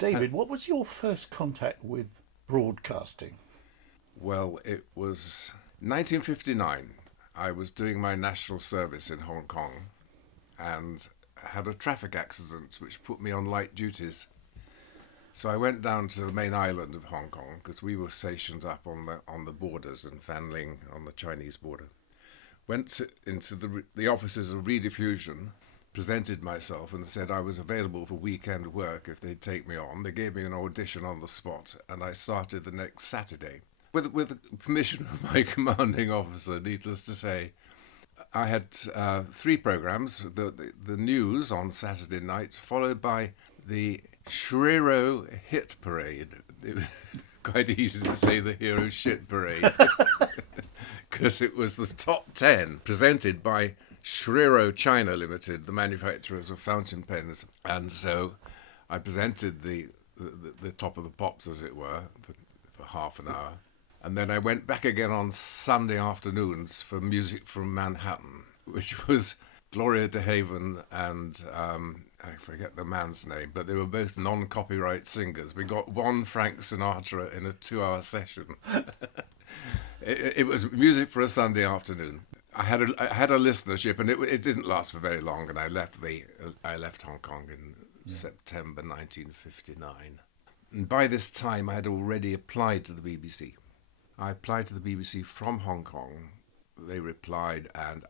David, what was your first contact with broadcasting? Well, it was 1959. I was doing my national service in Hong Kong and had a traffic accident which put me on light duties. So I went down to the main island of Hong Kong because we were stationed up on the borders in Fanling on the Chinese border. Into the offices of Rediffusion, presented myself and said I was available for weekend work if they'd take me on. They gave me an audition on the spot and I started the next Saturday. With permission of my commanding officer, needless to say, I had 3 programs, the news on Saturday night, followed by the Shrero Hit Parade. It was quite easy to say the Hero Shit Parade, because it was the top 10, presented by Shrero China Limited, the manufacturers of fountain pens. And so I presented the top of the pops, as it were, for half an hour. And then I went back again on Sunday afternoons for music from Manhattan, which was Gloria DeHaven and I forget the man's name, but they were both non-copyright singers. We got one Frank Sinatra in a 2-hour session. It was music for a Sunday afternoon. I had a listenership, and it didn't last for very long. And I left Hong Kong in September 1959. And by this time, I had already applied to the BBC. I applied to the BBC from Hong Kong. They replied, and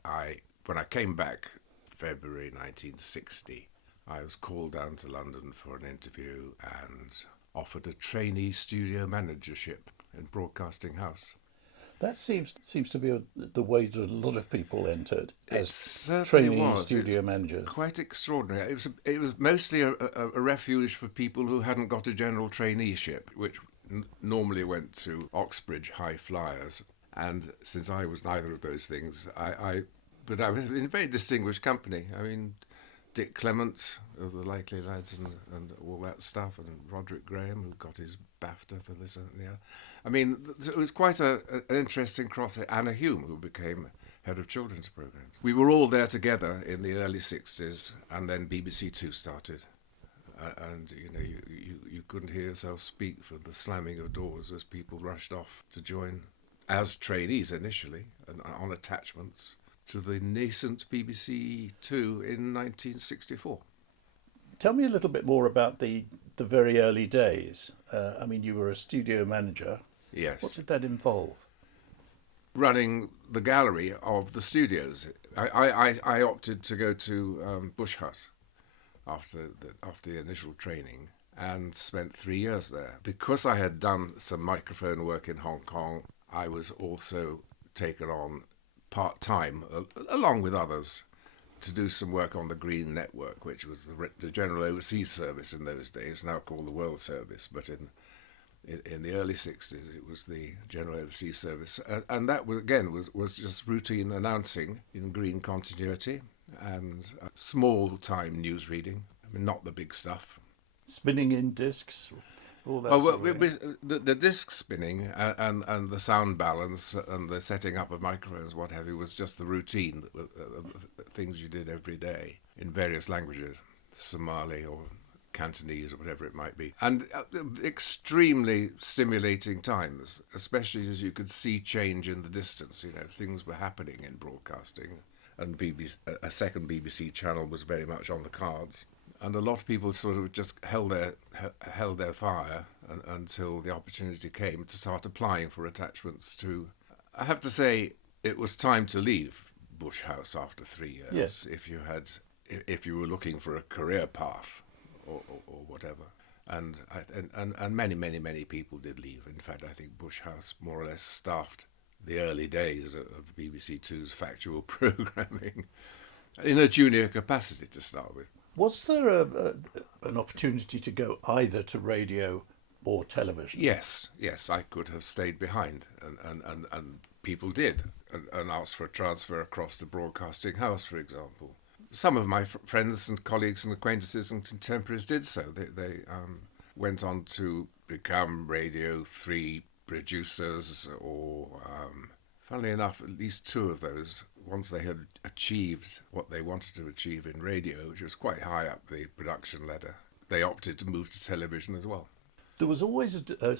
when I came back, February 1960, I was called down to London for an interview and offered a trainee studio managership in Broadcasting House. That seems to be the way that a lot of people entered as trainee studio managers. Quite extraordinary. It was mostly a refuge for people who hadn't got a general traineeship, which normally went to Oxbridge High Flyers. And since I was neither of those things, but I was in very distinguished company. I mean, Dick Clement of the Likely Lads and all that stuff, and Roderick Graham, who got his BAFTA for this and the other. I mean, it was quite an interesting cross. Anna Hume, who became head of children's programs. We were all there together in the early 60s, and then BBC2 started. And you couldn't hear yourself speak for the slamming of doors as people rushed off to join as trainees initially and on attachments to the nascent BBC2 in 1964. Tell me a little bit more about the very early days. I mean, you were a studio manager. Yes. What did that involve? Running the gallery of the studios. I opted to go to Bush Hut after the initial training and spent 3 years there. Because I had done some microphone work in Hong Kong, I was also taken on part-time, along with others, to do some work on the Green Network, which was the General Overseas Service in those days, now called the World Service, but in the early 60s it was the General Overseas Service. And that, was just routine announcing in green continuity and small-time news reading. I mean, not the big stuff. Spinning in discs? All that the disc spinning and the sound balance and the setting up of microphones, what have you, was just the routine things you did every day in various languages, Somali or Cantonese or whatever it might be. And extremely stimulating times, especially as you could see change in the distance. Things were happening in broadcasting, and a second BBC channel was very much on the cards. And a lot of people sort of just held their fire until the opportunity came to start applying for attachments to. I have to say, it was time to leave Bush House after 3 years. Yes. If you were looking for a career path or whatever. And many people did leave. In fact, I think Bush House more or less staffed the early days of BBC2's factual programming in a junior capacity to start with. Was there an opportunity to go either to radio or television? Yes, I could have stayed behind, and people did, and asked for a transfer across to Broadcasting House, for example. Some of my friends and colleagues and acquaintances and contemporaries did so. They went on to become Radio 3 producers, or funnily enough, at least 2 of those, once they had achieved what they wanted to achieve in radio, which was quite high up the production ladder, they opted to move to television as well. There was always a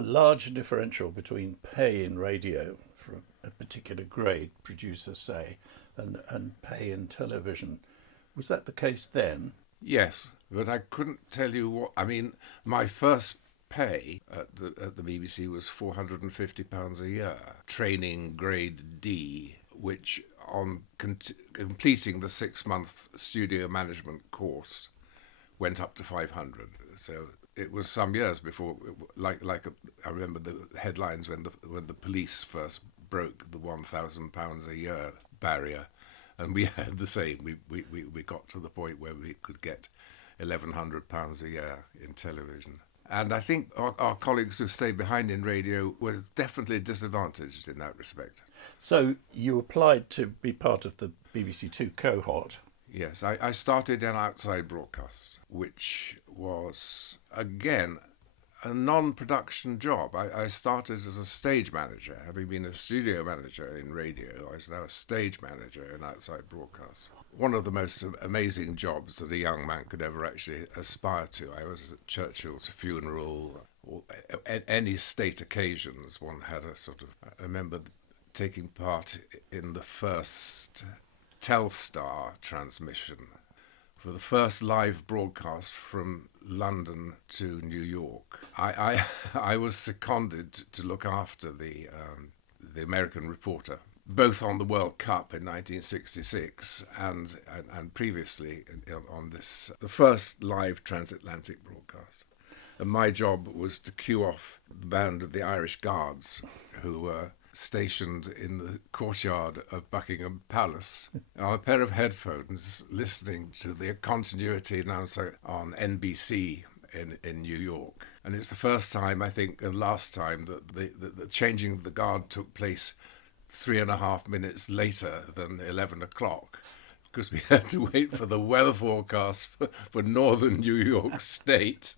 large differential between pay in radio for a particular grade, producers say, and pay in television. Was that the case then? Yes, but I couldn't tell you what. I mean, my first pay at the BBC was £450 a year, training grade D, which on completing the 6-month studio management course went up to 500. So it was some years before, I remember the headlines when the police first broke the £1,000 a year barrier, and we had the same. We got to the point where we could get £1,100 a year in television. And I think our colleagues who stayed behind in radio were definitely disadvantaged in that respect. So you applied to be part of the BBC2 Cohort. Yes, I started in outside broadcasts, which was, again, a non-production job. I started as a stage manager. Having been a studio manager in radio, I was now a stage manager in outside broadcasts. One of the most amazing jobs that a young man could ever actually aspire to. I was at Churchill's funeral, or any state occasions. One had a sort of... I remember taking part in the first Telstar transmission for the first live broadcast from London to New York. I was seconded to look after the American reporter, both on the World Cup in 1966 and previously on the first live transatlantic broadcast. And my job was to cue off the band of the Irish Guards, who were stationed in the courtyard of Buckingham Palace on a pair of headphones, listening to the continuity announcer on NBC in New York. And it's the first time, I think, and last time that the changing of the guard took place 3.5 minutes later than 11 o'clock, because we had to wait for the weather forecast for northern New York State.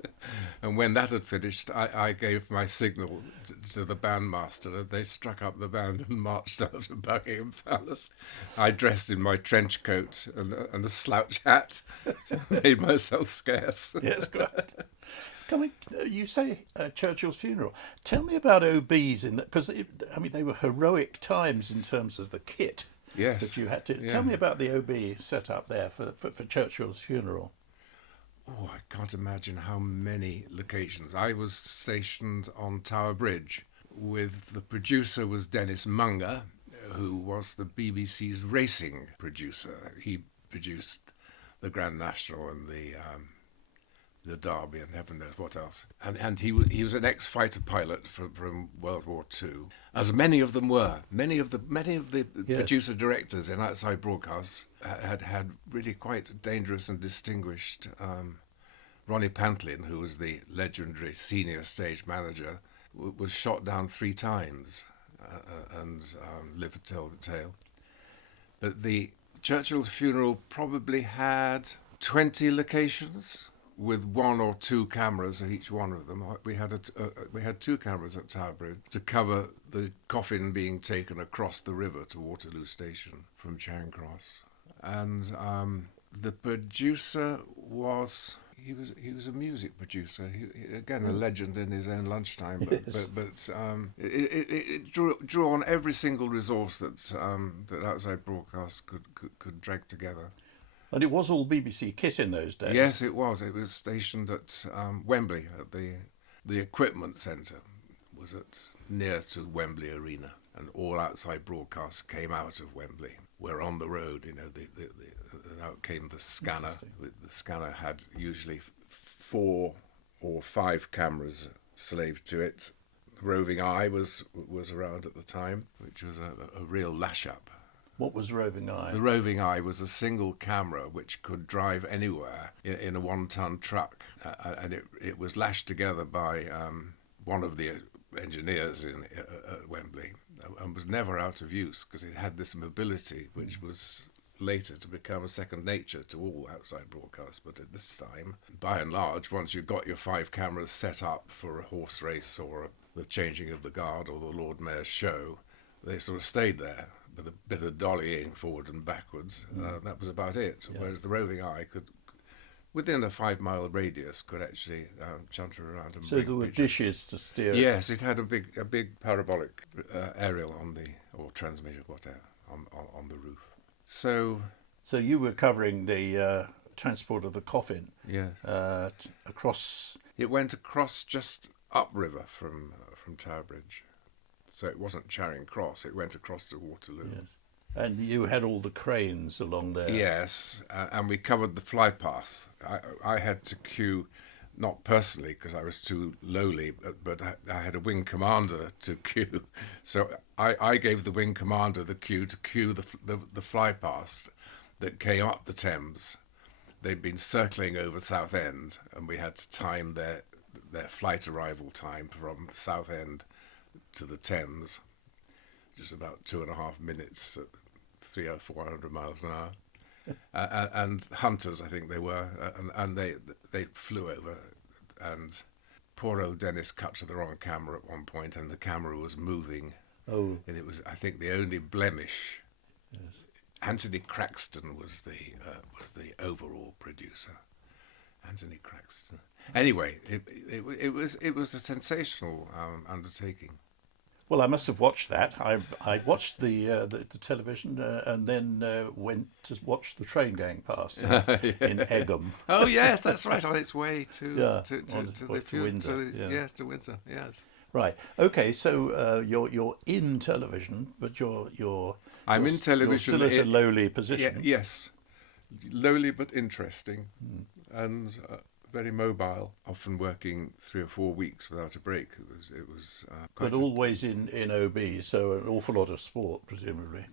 And when that had finished, I gave my signal to the bandmaster, and they struck up the band and marched out of Buckingham Palace. I dressed in my trench coat and a slouch hat, made myself scarce. Yes, good. You say Churchill's funeral. Tell me about OBs in that, because they were heroic times in terms of the kit. Yes. That you had to. Yeah. Tell me about the OB set up there for Churchill's funeral. Oh, I can't imagine how many locations. I was stationed on Tower Bridge. The producer was Dennis Munger, who was the BBC's racing producer. He produced the Grand National and the Derby and heaven knows what else. And he was an ex-fighter pilot from World War II, as many of them were. Many of the Yes. producer directors in outside broadcasts had really quite dangerous and distinguished. Ronnie Pantlin, who was the legendary senior stage manager, was shot down 3 times and lived to tell the tale. But the Churchill's funeral probably had 20 locations, with 1 or 2 cameras at each one of them. We had 2 cameras at Tower Bridge to cover the coffin being taken across the river to Waterloo Station from Charing Cross. And the producer was a music producer. He again, a legend in his own lunchtime. Yes. But it drew on every single resource that outside broadcast could drag together. And it was all BBC kit in those days. Yes, it was. It was stationed at Wembley, at the equipment centre, was near to Wembley Arena, and all outside broadcasts came out of Wembley. We're on the road, out came the scanner. The scanner had usually 4 or 5 cameras slaved to it. The roving eye was around at the time, which was a real lash-up. What was roving eye? The roving eye was a single camera which could drive anywhere in a 1-ton truck, and it was lashed together by one of the engineers at Wembley, and was never out of use because it had this mobility which was later to become a second nature to all outside broadcasts. But at this time, by and large, once you got your 5 cameras set up for a horse race or the changing of the guard or the Lord Mayor's show, they sort of stayed there with a bit of dollying forward and backwards. That was about it. Yeah. Whereas the roving eye within a 5 mile radius, could actually chunter around and So bring there were pictures. dishes to steer. Yes, it had a big parabolic aerial on the, or transmitter, whatever, on the roof. So So you were covering the transport of the coffin yes, across. it went across just upriver from Tower Bridge. So it wasn't Charing Cross; it went across to Waterloo. Yes. And you had all the cranes along there. Yes, and we covered the flypath. I had to queue, not personally because I was too lowly, but I had a wing commander to queue. So I gave the wing commander the queue to queue the flypast that came up the Thames. They'd been circling over Southend, and we had to time their flight arrival time from Southend to the Thames, just about 2.5 minutes at 300 or 400 miles an hour. And hunters, I think they were, and they flew over, and poor old Dennis cut to the wrong camera at one point, and the camera was moving, Oh, and it was, I think, the only blemish. yes. Anthony Craxton was the overall producer. Anthony Craxton. Anyway, it was a sensational undertaking. Well, I must have watched that. I watched the television and then went to watch the train going past in Egham. Oh yes, that's right. On its way to Yeah, to to the Windsor, yeah. Yes, to Windsor. Yes. Right. Okay. So you're in television, but I'm in television. You're still at a lowly position. Yes, lowly but interesting, and very mobile. Often working 3 or 4 weeks without a break. It was quite But always in OB, so an awful lot of sport, presumably.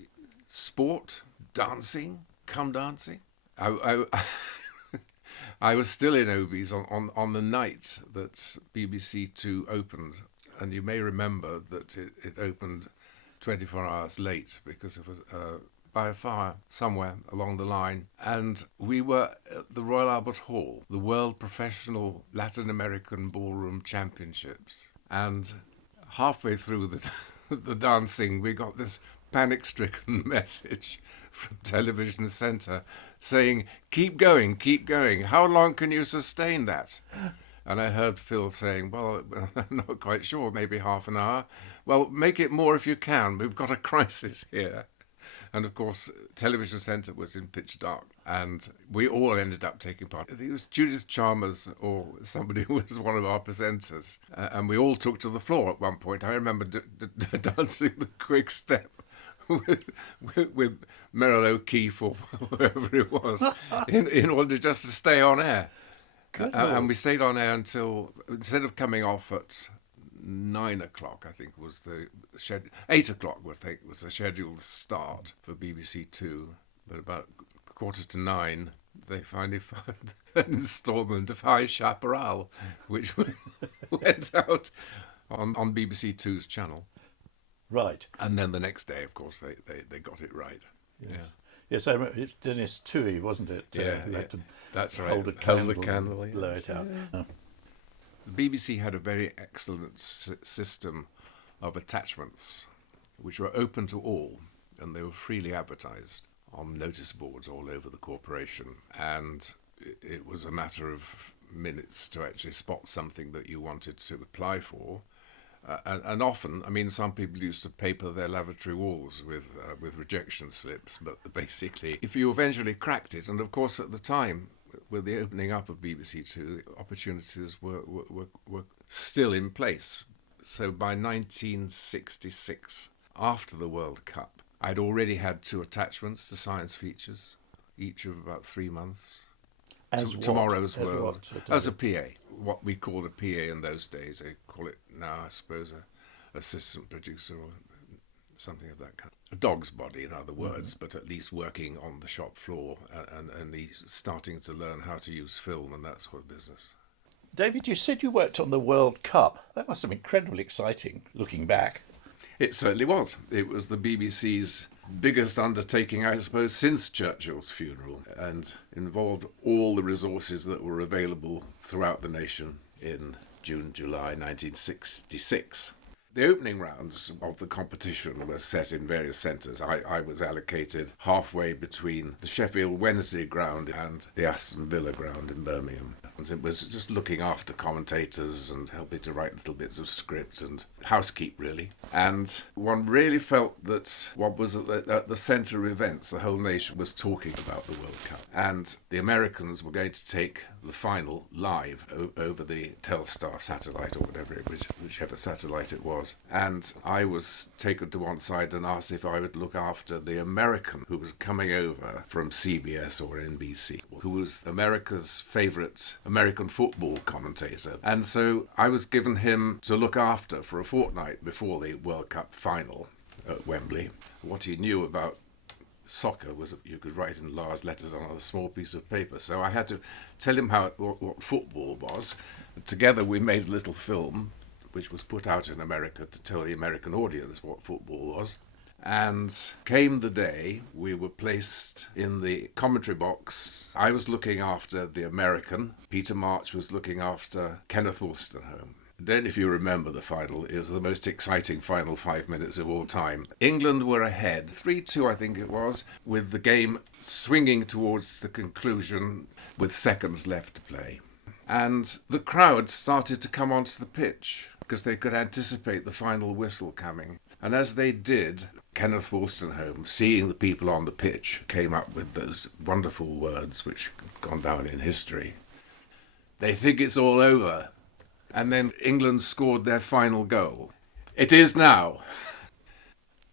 sport, dancing, come dancing. I I was still in Obies on the night that BBC2 opened, and you may remember that it opened 24 hours late because of by a fire somewhere along the line. And we were at the Royal Albert Hall, the World Professional Latin American Ballroom Championships. And halfway through the dancing, we got this panic-stricken message from Television Centre saying, keep going, how long can you sustain that? And I heard Phil saying, well, I'm not quite sure, maybe half an hour. Well, make it more if you can, we've got a crisis here. And of course, Television Centre was in pitch dark, and we all ended up taking part. I think it was Judith Chalmers or somebody who was one of our presenters, and we all took to the floor at one point. I remember dancing the quick step with Meryl O'Keefe or whoever it was, in order just to stay on air. And we stayed on air until, instead of coming off at 9 o'clock, I think was the schedule. 8 o'clock was the scheduled start for BBC2. But about 8:45, they finally found an instalment of High Chaparral, which went out on BBC2's channel. Right. And then the next day, of course, they got it right. Yes. Yeah. Yes, I remember, it's Dennis Toohey, wasn't it? Who had to That's right. hold a candle and blow it out. Yeah. The BBC had a very excellent system of attachments, which were open to all, and they were freely advertised on notice boards all over the corporation. And it was a matter of minutes to actually spot something that you wanted to apply for. And often, I mean, some people used to paper their lavatory walls with rejection slips, but basically, if you eventually cracked it, and of course at the time, with the opening up of BBC2, opportunities were still in place. So by 1966, after the World Cup, I'd already had 2 attachments to Science Features, each of about 3 months. Tomorrow's World. As a PA, what we called a PA in those days. They call it now, I suppose, a assistant producer or something of that kind. A dog's body, in other words, but at least working on the shop floor and he's starting to learn how to use film and that sort of business. David, you said you worked on the World Cup. That must have been incredibly exciting, looking back. It certainly was. It was the BBC's biggest undertaking, I suppose, since Churchill's funeral, and involved all the resources that were available throughout the nation in June, July 1966. The opening rounds of the competition were set in various centres. I was allocated halfway between the Sheffield Wednesday ground and the Aston Villa ground in Birmingham. And it was just looking after commentators and helping to write little bits of script and housekeep, really. And one really felt that what was at the centre of events, the whole nation was talking about the World Cup. And the Americans were going to take the final live over the Telstar satellite or whatever, whichever satellite it was. And I was taken to one side and asked if I would look after the American who was coming over from CBS or NBC, who was America's favourite American football commentator. And so I was given him to look after for a fortnight before the World Cup final at Wembley. What he knew about soccer was that you could write in large letters on a small piece of paper. So I had to tell him what football was. And together we made a little film which was put out in America to tell the American audience what football was. And came the day, we were placed in the commentary box. I was looking after the American. Peter March was looking after Kenneth Wolstenholme. I don't know if you remember the final. It was the most exciting final 5 minutes of all time. England were ahead, 3-2 I think it was, with the game swinging towards the conclusion with seconds left to play. And the crowd started to come onto the pitch because they could anticipate the final whistle coming. And as they did, Kenneth Wolstenholme, seeing the people on the pitch, came up with those wonderful words which have gone down in history. They think it's all over. And then England scored their final goal. It is now.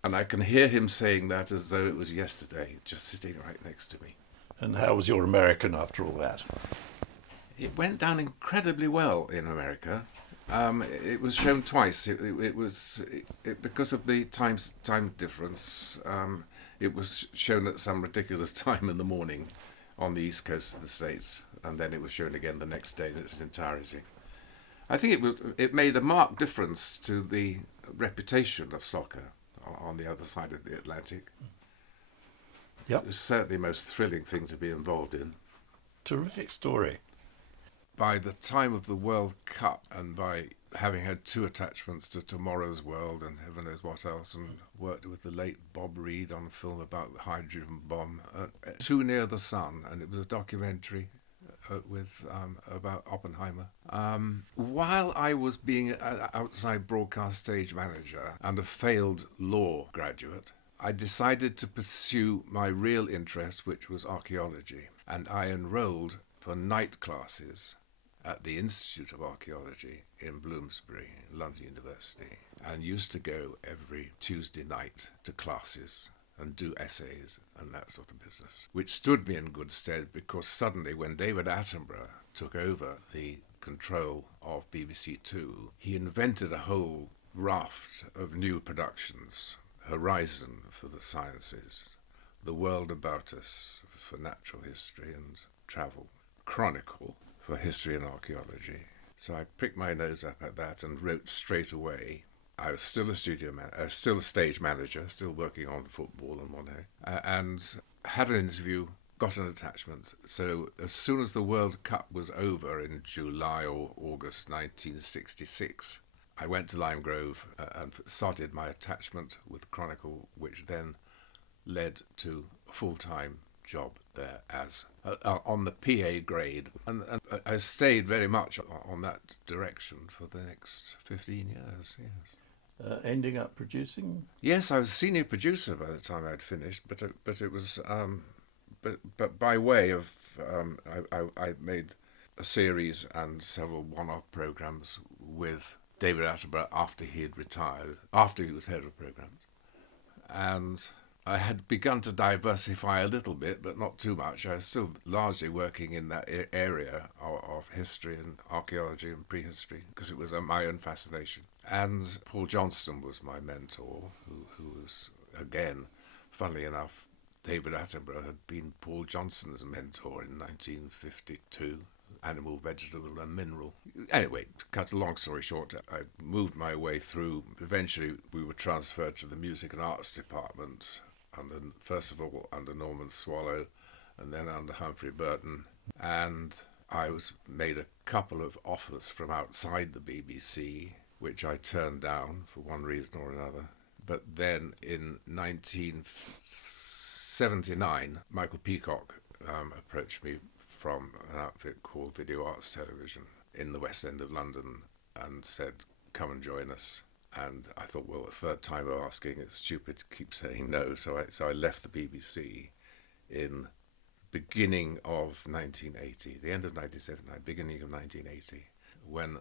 And I can hear him saying that as though it was yesterday, just sitting right next to me. And how was your American after all that? It went down incredibly well in America. It was shown twice. It was because of the time difference. It was shown at some ridiculous time in the morning on the east coast of the States, and then it was shown again the next day in its entirety. I think it made a marked difference to the reputation of soccer on the other side of the Atlantic. Yep. It was certainly the most thrilling thing to be involved in. Terrific story. By the time of the World Cup, and by having had 2 attachments to Tomorrow's World and heaven knows what else, and worked with the late Bob Reed on a film about the hydrogen bomb, Too Near the Sun, and it was a documentary about Oppenheimer. While I was being an outside broadcast stage manager and a failed law graduate, I decided to pursue my real interest, which was archaeology, and I enrolled for night classes at the Institute of Archaeology in Bloomsbury, London University, and used to go every Tuesday night to classes and do essays and that sort of business, which stood me in good stead because suddenly when David Attenborough took over the control of BBC2, he invented a whole raft of new productions: Horizon for the sciences, The World About Us for natural history and travel, Chronicle for history and archaeology. So I pricked my nose up at that and wrote straight away. I was still still a stage manager, still working on football and whatnot, and had an interview, got an attachment. So as soon as the World Cup was over in July or August 1966, I went to Lime Grove and started my attachment with Chronicle, which then led to a full-time job there as on the PA grade, and I stayed very much on that direction for the next 15 years. Yes. Ending up producing? Yes, I was senior producer by the time I'd finished, but it was but by way of I made a series and several one-off programs with David Attenborough after he had retired, after he was head of programs, and I had begun to diversify a little bit, but not too much. I was still largely working in that area of history and archaeology and prehistory because it was my own fascination. And Paul Johnston was my mentor, who was, again, funnily enough, David Attenborough had been Paul Johnston's mentor in 1952, animal, vegetable and mineral. Anyway, to cut a long story short, I moved my way through. Eventually, we were transferred to the Music and Arts Department, first of all under Norman Swallow and then under Humphrey Burton, and I was made a couple of offers from outside the BBC, which I turned down for one reason or another. But then in 1979, Michael Peacock approached me from an outfit called Video Arts Television in the West End of London and said, come and join us. And I thought, well, a third time of asking, it's stupid to keep saying no. So I left the BBC in beginning of 1980, the end of 1979, beginning of 1980, when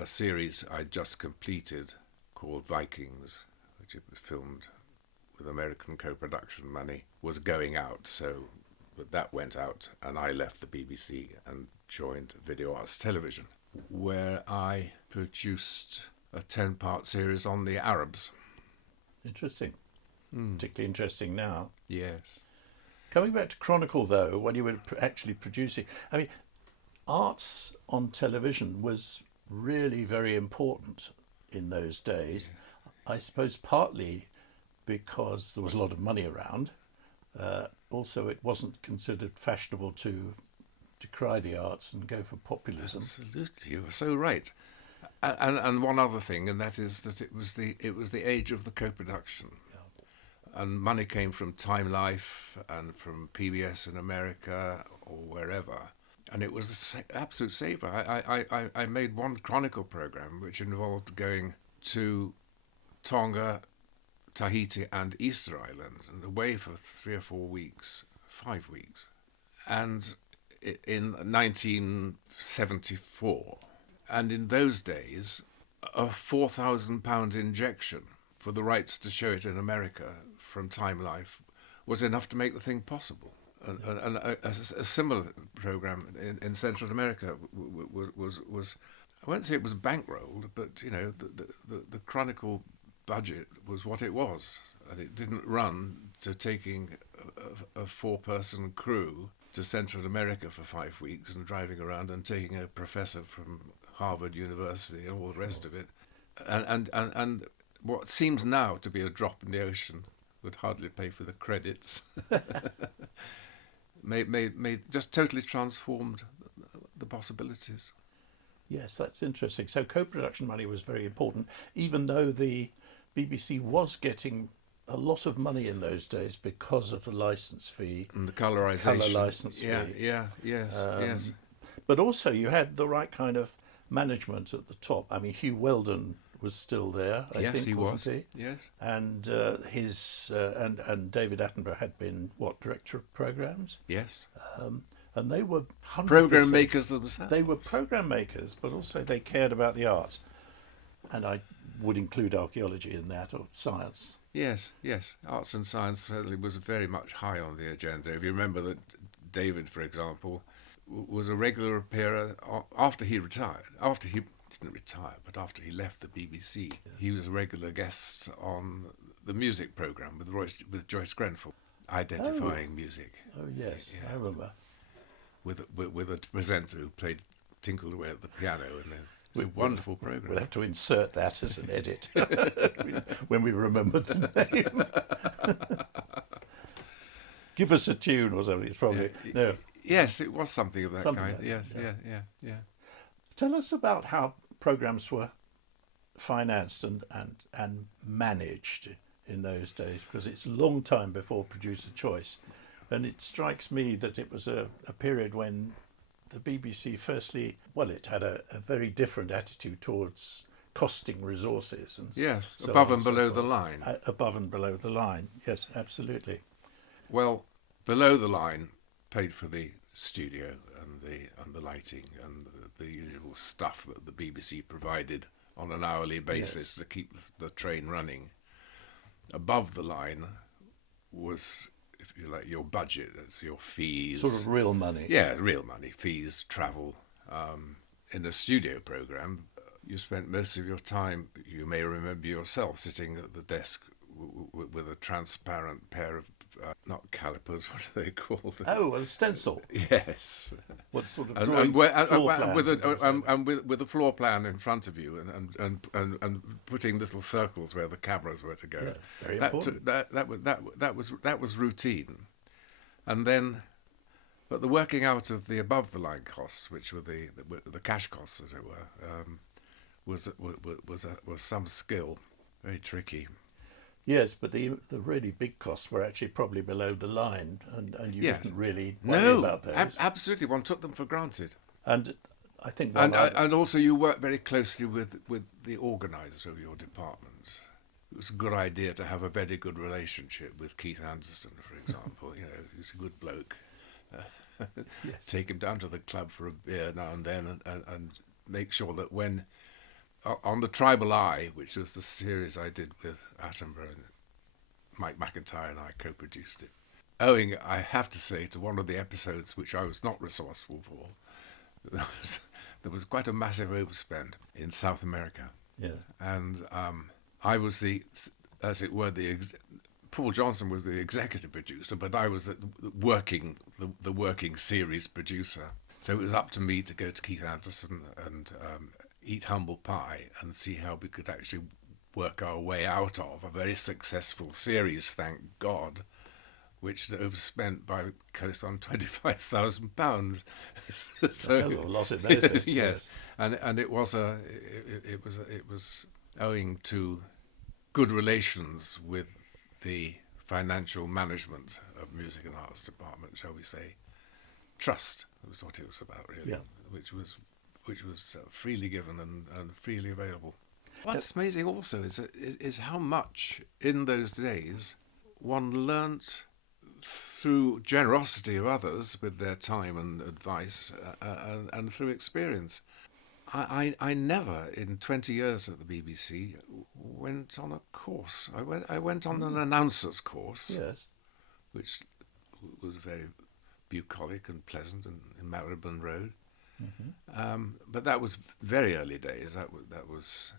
a series I just completed called Vikings, which it was filmed with American co-production money, was going out. So that went out, and I left the BBC and joined Video Arts Television, where I produced a 10-part series on the Arabs. Interesting. Particularly interesting now. Yes. Coming back to Chronicle, though, when you were actually producing, I mean, arts on television was really very important in those days. Yeah. I suppose partly because there was a lot of money around. Also, it wasn't considered fashionable to decry the arts and go for populism. Absolutely, you were so right. And one other thing, and that is that it was the age of the co-production, and money came from Time Life and from PBS in America or wherever, and it was an absolute saver. I made one Chronicle program which involved going to Tonga, Tahiti, and Easter Island, and away for 3 or 4 weeks, 5 weeks, and in 1974. And in those days, a £4,000 injection for the rights to show it in America from Time Life was enough to make the thing possible. And a similar program in Central America was I won't say it was bankrolled, but you know the Chronicle budget was what it was, and it didn't run to taking a 4-person crew to Central America for 5 weeks and driving around and taking a professor from Harvard University and all the rest of it, and what seems now to be a drop in the ocean would hardly pay for the credits. made just totally transformed the possibilities. Yes, that's interesting. So co-production money was very important, even though the BBC was getting a lot of money in those days because of the license fee and the colorization. Colour license fee. Yes. But also you had the right kind of management at the top. I mean, Hugh Weldon was still there. I think, he wasn't was. he? Yes. And and David Attenborough had been director of programs. Yes. And they were 100%, program makers themselves. They were program makers, but also they cared about the arts, and I would include archaeology in that, or science. Yes. Arts and science certainly was very much high on the agenda. If you remember that David, for example, was a regular appearer after he retired. After he didn't retire, but after he left the BBC, he was a regular guest on the music program with Joyce Grenfell, identifying music. Oh yes, yeah. I remember. With a presenter who tinkled away at the piano, and it's a wonderful program. We'll have to insert that as an edit when we remember the name. Give us a tune or something. It's probably no. Yes, it was something of that kind. Yes, yeah. Tell us about how programs were financed and managed in those days, because it's a long time before producer choice, and it strikes me that it was a period when the BBC firstly, well, it had a very different attitude towards costing resources and above and below the line. Above and below the line, yes, absolutely. Well, below the line paid for the studio and the lighting and the usual stuff that the BBC provided on an hourly basis to keep the train running. Above the line was, if you like, your budget. That's your fees. Sort of real money. Yeah, real money. Fees, travel. In a studio program, you spent most of your time, you may remember yourself, sitting at the desk with a transparent pair of not calipers, what are they called? Oh, a stencil. Yes. What sort of with a floor plan in front of you, and putting little circles where the cameras were to go. Yeah, very important. That was routine, and then, but the working out of the above the line costs, which were the cash costs, as it were, was some skill, very tricky. Yes, but the really big costs were actually probably below the line, and you Yes. didn't really worry about those. Absolutely. One took them for granted. And I think And also you work very closely with the organizer of your department. It was a good idea to have a very good relationship with Keith Anderson, for example. He's a good bloke. Yes. Take him down to the club for a beer now and then, and make sure that when on the Tribal Eye, which was the series I did with Attenborough, and Mike McIntyre and I co-produced it, owing, I have to say, to one of the episodes which I was not resourceful for, there was quite a massive overspend in South America. Yeah. And I was as it were, Paul Johnson was the executive producer, but I was the working series producer. So it was up to me to go to Keith Anderson and eat humble pie and see how we could actually work our way out of a very successful series, thank God, which had overspent by close on £25,000. So a lot in those days. Yes, and it was owing to good relations with the financial management of Music and Arts Department, shall we say. Trust was what it was about, really, Yeah. which was freely given and freely available. What's amazing also is how much in those days one learnt through generosity of others with their time and advice, and through experience. I never, in 20 years at the BBC, went on a course. I went on an announcer's course, Yes. which was very bucolic and pleasant in Marylebone Road. Mm-hmm. But that was very early days. That was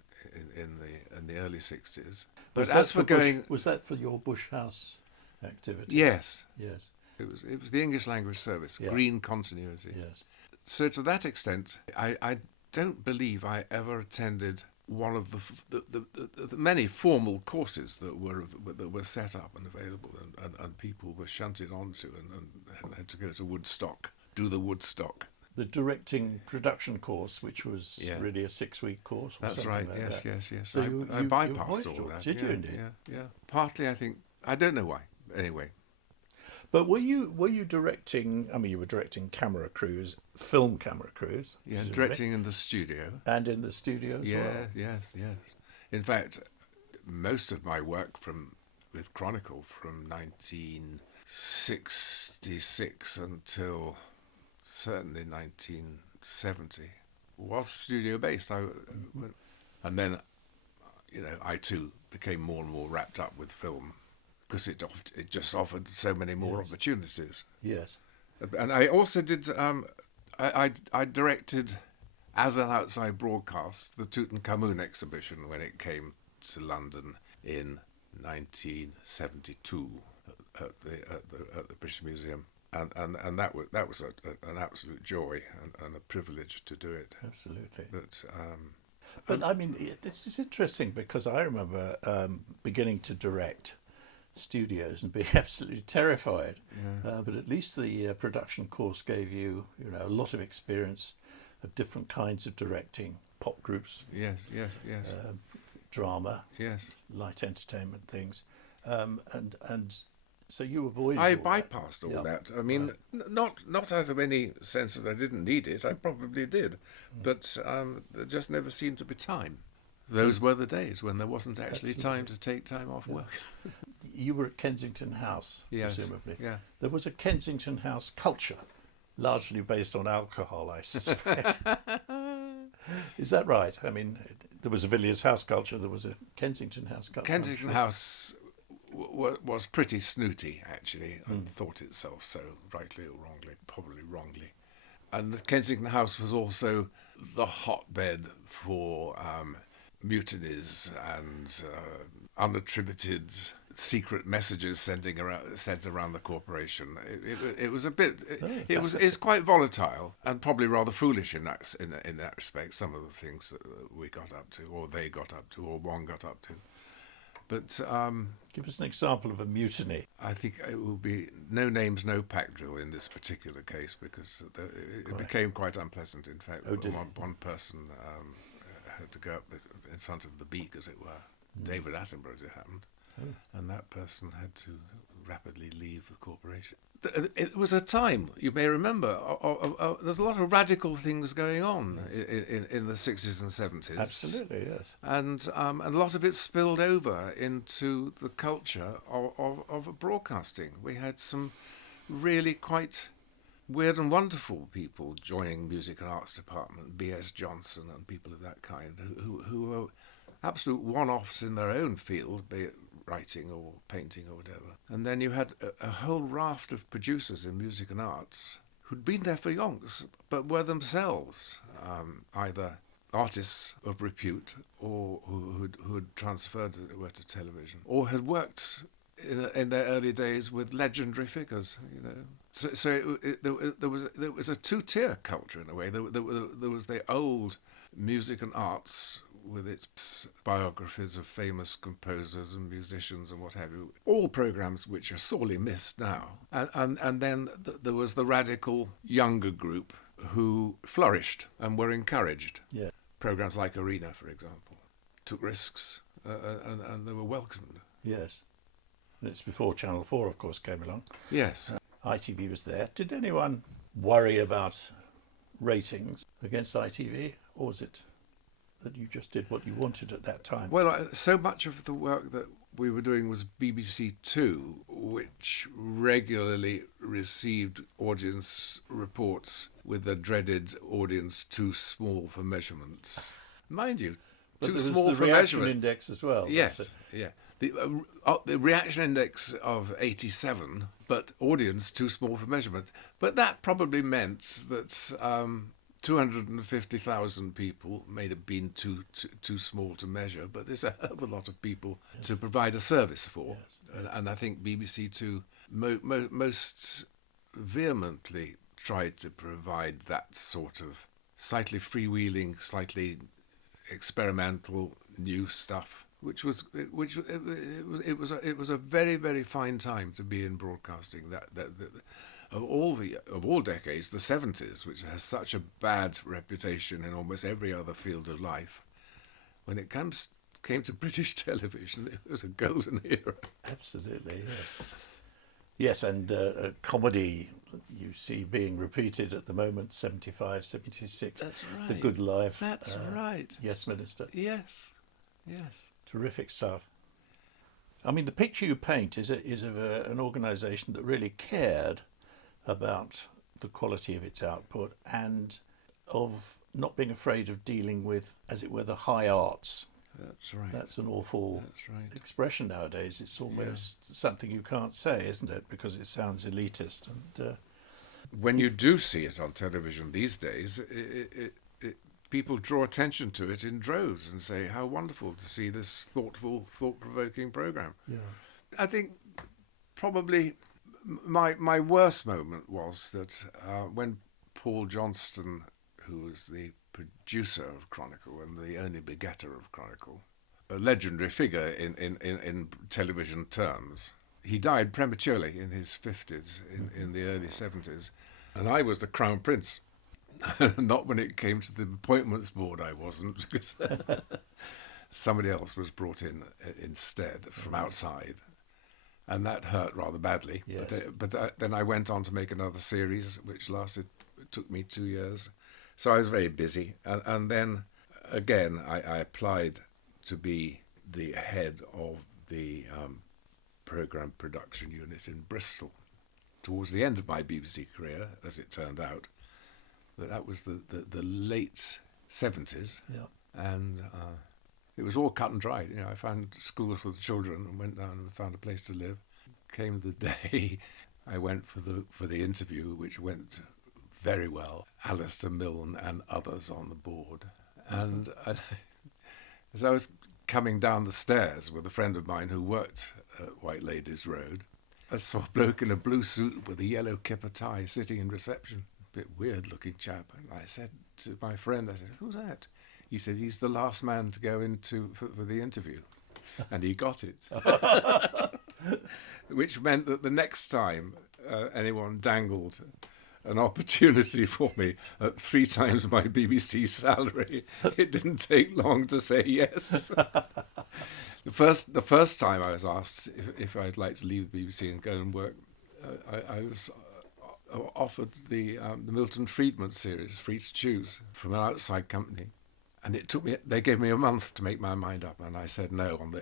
in the early 60s. But as for going, was that for your Bush House activity? yes, Yes. it was the English language service, Yeah. green continuity. Yes. So to that extent, I don't believe I ever attended one of the many formal courses that were set up and available, and people were shunted onto and had to go to Woodstock, do the Woodstock. The directing production course, which was Yeah. really a 6-week course. Or That's something right. like Yes, that. yes. So I you bypassed avoided all it, that. did you indeed? Yeah. Partly, I think. I don't know why. Anyway. But were you directing? I mean, you were directing camera crews, film camera crews. Yeah, presumably, directing in the studio. and in the studio as Yeah, well. yes. In fact, most of my work with Chronicle from 1966 until certainly 1970 was studio based. And then, I too became more and more wrapped up with film because it just offered so many more opportunities. Yes. And I also did. I directed as an outside broadcast the Tutankhamun exhibition when it came to London in 1972 at the British Museum, and that was an absolute joy and a privilege to do it. Absolutely. But I mean, this is interesting because I remember beginning to direct studios and being absolutely terrified. But at least the production course gave you, a lot of experience of different kinds of directing, pop groups, yes, drama, yes. light entertainment things, and so you avoided. I all that. bypassed all Yeah. that. I mean, not out of any sense that I didn't need it. I probably did, but there just never seemed to be time. Those were the days when there wasn't actually time to take time off work. You were at Kensington House, Yes, presumably. yeah. There was a Kensington House culture, largely based on alcohol, I suspect. Is that right? I mean, there was a Villiers House culture, there was a Kensington House culture. Kensington House was pretty snooty, actually, and thought itself so, rightly or wrongly, probably wrongly. And the Kensington House was also the hotbed for mutinies and unattributed secret messages sent around the corporation. It was a bit. It's quite volatile and probably rather foolish in that respect. Some of the things that we got up to, or they got up to, or one got up to. But give us an example of a mutiny. I think it will be no names, no pack drill in this particular case because it became quite unpleasant. In fact, one person had to go up in front of the beak, as it were. David Attenborough, as it happened. And that person had to rapidly leave the corporation. It was a time, you may remember, there's a lot of radical things going on in the 60s and 70s. Absolutely, yes. And a lot of it spilled over into the culture of broadcasting. We had some really quite weird and wonderful people joining Music and Arts Department, B.S. Johnson and people of that kind, who were absolute one-offs in their own field, be it writing or painting or whatever. And then you had a whole raft of producers in music and arts who'd been there for yonks, but were themselves either artists of repute or who had transferred, as it were, to television, or had worked in their early days with legendary figures, you know. So there was a two-tier culture in a way. There was the old music and arts with its biographies of famous composers and musicians and what have you, all programs which are sorely missed now. And then there was the radical younger group who flourished and were encouraged. Yeah. Programs like Arena, for example, took risks and they were welcomed. Yes. And it's before Channel 4, of course, came along. Yes. ITV was there. Did anyone worry about ratings against ITV, or was it that you just did what you wanted at that time? Well, so much of the work that we were doing was BBC2, which regularly received audience reports with the dreaded audience too small for measurement. Mind you, But too there small was the for reaction measurement. index as well. Yes, yeah. The reaction index of 87, but audience too small for measurement. But that probably meant that 250,000 people may have been too small to measure, but there's a hell of a lot of people to provide a service for. Yes. And I think BBC2 most vehemently tried to provide that sort of slightly freewheeling, slightly experimental new stuff. Which was a very, very fine time to be in broadcasting. Of all decades, the 70s, which has such a bad reputation in almost every other field of life, when it came to British television, it was a golden era. Absolutely, yes. Yes, and comedy you see being repeated at the moment, 75, 76. That's right. The Good Life. That's right. Yes, Minister. Yes, yes. Terrific stuff. I mean, the picture you paint is of an organisation that really cared about the quality of its output and of not being afraid of dealing with, as it were, the high arts. That's right. That's an awful expression nowadays. It's almost something you can't say, isn't it? Because it sounds elitist. And when you do see it on television these days, people draw attention to it in droves and say, how wonderful to see this thoughtful, thought-provoking programme. Yeah. I think probably my worst moment was that when Paul Johnston, who was the producer of Chronicle and the only begetter of Chronicle, a legendary figure in television terms, he died prematurely in his 50s, in the early 70s, and I was the Crown Prince. Not when it came to the appointments board, I wasn't, because somebody else was brought in instead from outside, and that hurt rather badly. Yes. But then I went on to make another series, which took me 2 years, so I was very busy. And then again, I applied to be the head of the programme production unit in Bristol towards the end of my BBC career, as it turned out. That was the late 70s, yeah. And it was all cut and dried. You know, I found schools for the children and went down and found a place to live. Came the day I went for the interview, which went very well. Alistair Milne and others on the board, and as I was coming down the stairs with a friend of mine who worked at White Ladies Road, I saw a bloke in a blue suit with a yellow kipper tie sitting in reception. Bit weird looking chap, and I said to my friend, I said, who's that? He said, he's the last man to go for the interview, and he got it. Which meant that the next time anyone dangled an opportunity for me at 3 times my BBC salary. It didn't take long to say yes. The first time I was asked if I'd like to leave the BBC and go and work, I was offered the Milton Friedman series, Free to Choose, from an outside company, and it took me. They gave me a month to make my mind up, and I said no on the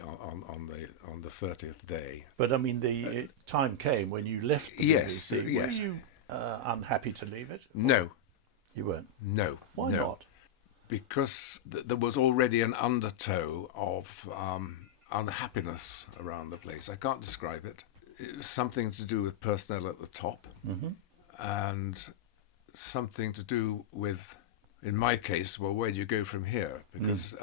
30th day. But I mean, the time came when you left the Yes, BBC. yes. Were you unhappy to leave it? No, You weren't. no. Why no. not? Because there was already an undertow of unhappiness around the place. I can't describe it. It was something to do with personnel at the top, and something to do with, in my case, well, where do you go from here? Because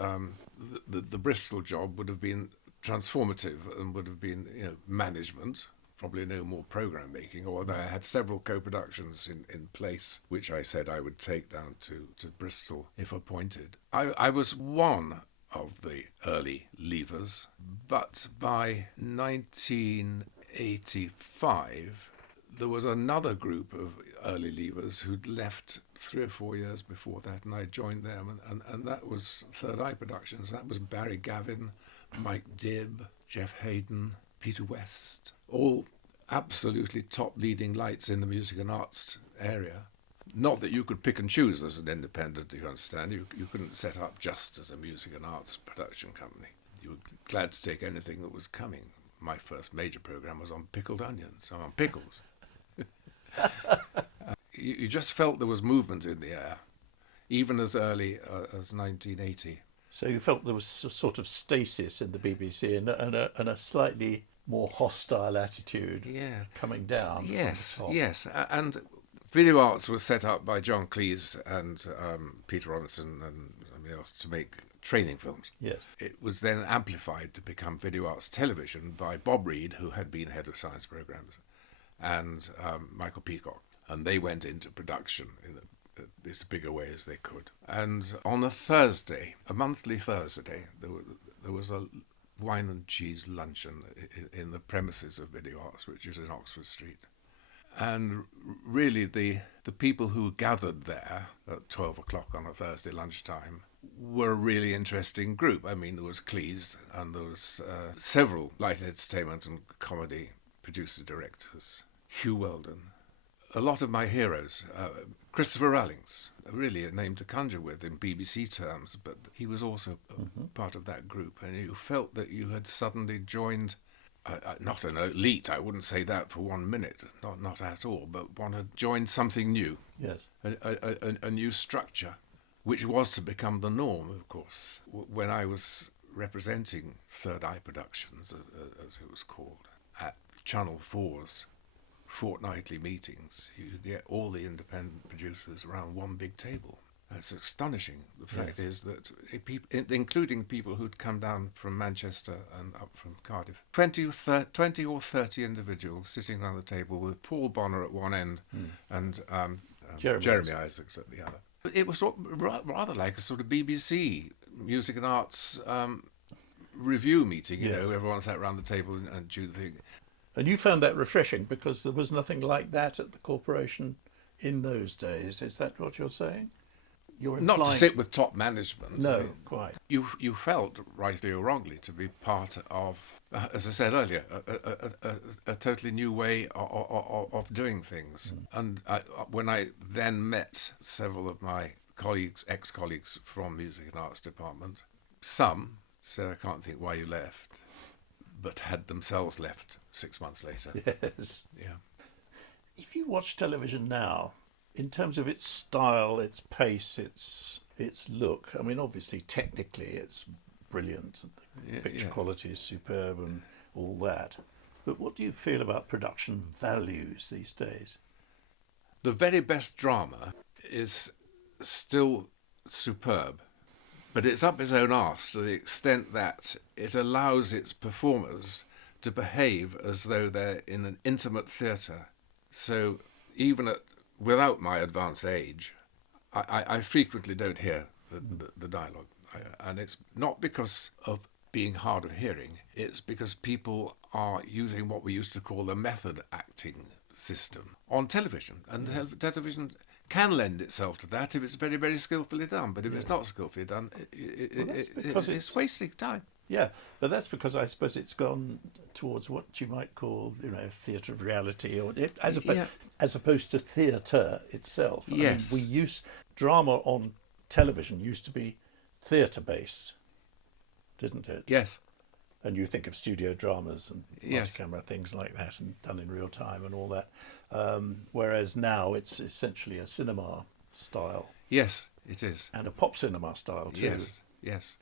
the Bristol job would have been transformative and would have been, management, probably no more program making, although I had several co-productions in place, which I said I would take down to Bristol if appointed. I was one of the early leavers, but by 1985 there was another group of early leavers who'd left 3 or 4 years before that, and I joined them, and that was Third Eye Productions. That was Barry Gavin, Mike Dibb, Jeff Hayden, Peter West, all absolutely top leading lights in the music and arts area. Not that you could pick and choose as an independent, you understand. You couldn't set up just as a music and arts production company. You were glad to take anything that was coming. My first major program was on pickled onions, on pickles. You just felt there was movement in the air, even as early as 1980. So you felt there was a sort of stasis in the BBC and a slightly more hostile attitude coming down. Yes, from the top. yes. And Video Arts was set up by John Cleese and Peter Robinson and somebody else to make training films. Yes. It was then amplified to become Video Arts Television by Bob Reed, who had been head of science programs, and Michael Peacock. And they went into production in as big a way as they could. And on a Thursday, a monthly Thursday, there was a wine and cheese luncheon in the premises of Video Arts, which is in Oxford Street. And really the people who gathered there at 12 o'clock on a Thursday lunchtime were a really interesting group. I mean, there was Cleese and there was several light entertainment and comedy producer-directors. Hugh Weldon. A lot of my heroes. Christopher Rallings, really a name to conjure with in BBC terms, but he was also part of that group. And you felt that you had suddenly joined, not an elite, I wouldn't say that for 1 minute, not at all, but one had joined something new. Yes. A new structure, which was to become the norm, of course. When I was representing Third Eye Productions, as it was called, at Channel 4's fortnightly meetings, you get all the independent producers around one big table. That's astonishing. The fact is that, including people who'd come down from Manchester and up from Cardiff, 20 or 30 individuals sitting around the table with Paul Bonner at one end and Jeremy Isaacs at the other. It was rather like a sort of BBC music and arts review meeting, you know, everyone sat around the table and do the thing. And you found that refreshing because there was nothing like that at the corporation in those days. Is that what you're saying? You're implying... Not to sit with top management. No, quite. You felt, rightly or wrongly, to be part of, as I said earlier, a totally new way of doing things. And when I then met several of my colleagues, ex-colleagues from Music and Arts Department, some said, I can't think why you left, but had themselves left 6 months later. Yes. Yeah. If you watch television now, in terms of its style, its pace, its look, I mean, obviously, technically, it's brilliant. The picture quality is superb and all that. But what do you feel about production values these days? The very best drama is still superb, but it's up its own arse to the extent that it allows its performers to behave as though they're in an intimate theatre. So even without my advanced age, I frequently don't hear the dialogue. And it's not because of being hard of hearing, it's because people are using what we used to call the method acting system on television, and television can lend itself to that if it's very, very skillfully done. But if it's not skillfully done, it's wasting time. Yeah, but that's because I suppose it's gone towards what you might call, theatre of reality, or as opposed to theatre itself. Yes. I mean, drama on television used to be theatre-based, didn't it? Yes. And you think of studio dramas and Yes. multi-camera things like that, and done in real time and all that. Whereas now it's essentially a cinema style. Yes, it is. And a pop cinema style too. Yes, yes.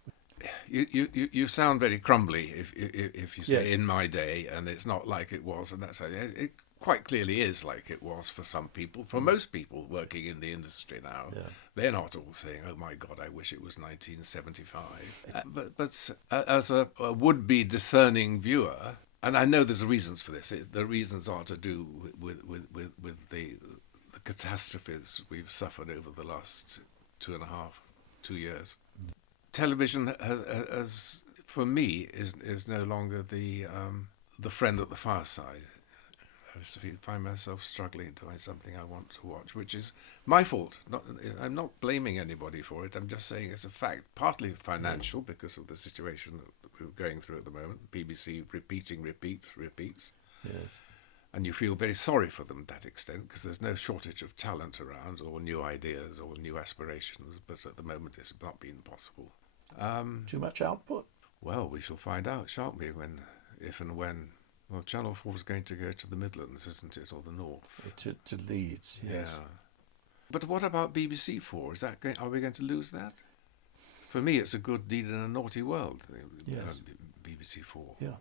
You sound very crumbly if you say in my day, and it's not like it was, and that's it quite clearly is like it was for some people. For most people working in the industry now, they're not all saying, "Oh my God, I wish it was 1975." But as a would-be discerning viewer, and I know there's reasons for this. The reasons are to do with the catastrophes we've suffered over the last 2 years. Television has for me is no longer the friend at the fireside. I find myself struggling to find something I want to watch, which is my fault. I'm not blaming anybody for it. I'm just saying it's a fact, partly financial because of the situation that we're going through at the moment. BBC repeats. Yes. And you feel very sorry for them to that extent because there's no shortage of talent around or new ideas or new aspirations, but at the moment it's not been possible. Too much output? Well, we shall find out, shan't we, if and when. Well, Channel 4 is going to go to the Midlands, isn't it, or the North? To Leeds, yes. Yeah. But what about BBC4? Are we going to lose that? For me, it's a good deed in a naughty world, BBC4. Yeah.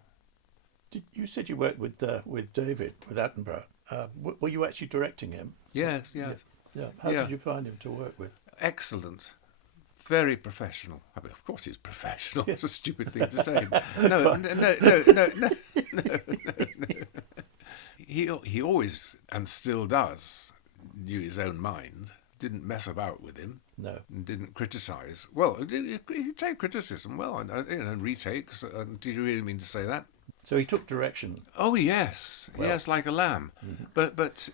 You said you worked with David, with Attenborough. Were you actually directing him? Yes. Yeah. How did you find him to work with? Excellent. Very professional. I mean, of course he's professional. It's a stupid thing to say. No. He always, and still does, knew his own mind. Didn't mess about with him. No. And didn't criticise. Well, he take criticism well, and retakes. Did you really mean to say that? So he took direction. Oh yes, yes, like a lamb. Mm-hmm. But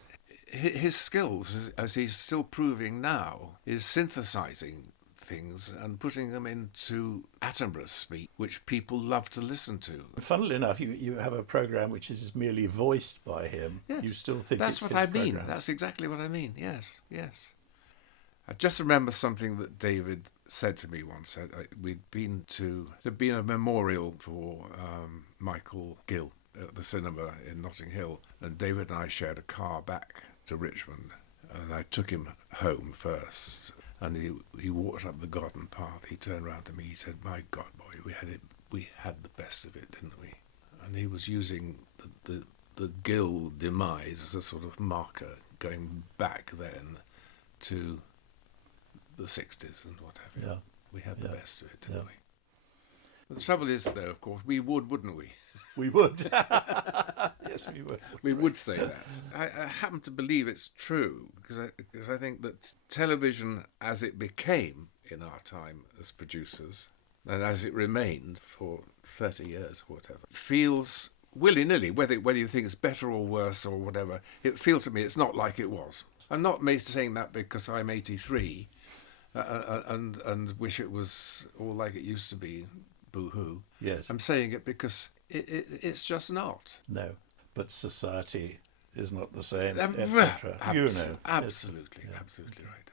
his skills, as he's still proving now, is synthesising things and putting them into Attenborough's speech, which people love to listen to. Funnily enough, you have a programme which is merely voiced by him. Yes, you still think that's it's what his I mean. programme. That's exactly what I mean. Yes. I just remember something that David said to me once. There'd been a memorial for Michael Gill at the cinema in Notting Hill, and David and I shared a car back to Richmond, and I took him home first. And he walked up the garden path. He turned round to me. He said, "My God, boy, we had the best of it, didn't we?" And he was using the Gill demise as a sort of marker, going back then to the 60s and what have you. Yeah. We had the best of it, didn't we? But the trouble is, though, of course, we would, wouldn't we? We would. Yes, we would. We would say that. I happen to believe it's true because I think that television, as it became in our time as producers, and as it remained for 30 years or whatever, feels willy-nilly, whether you think it's better or worse or whatever, it feels to me it's not like it was. I'm not saying that because I'm 83 and wish it was all like it used to be, boo-hoo. Yes. I'm saying it because it's just not. No, but society is not the same, etc. Absolutely right.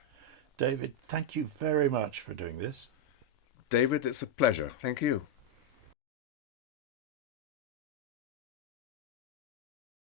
David, thank you very much for doing this. David, it's a pleasure. Thank you.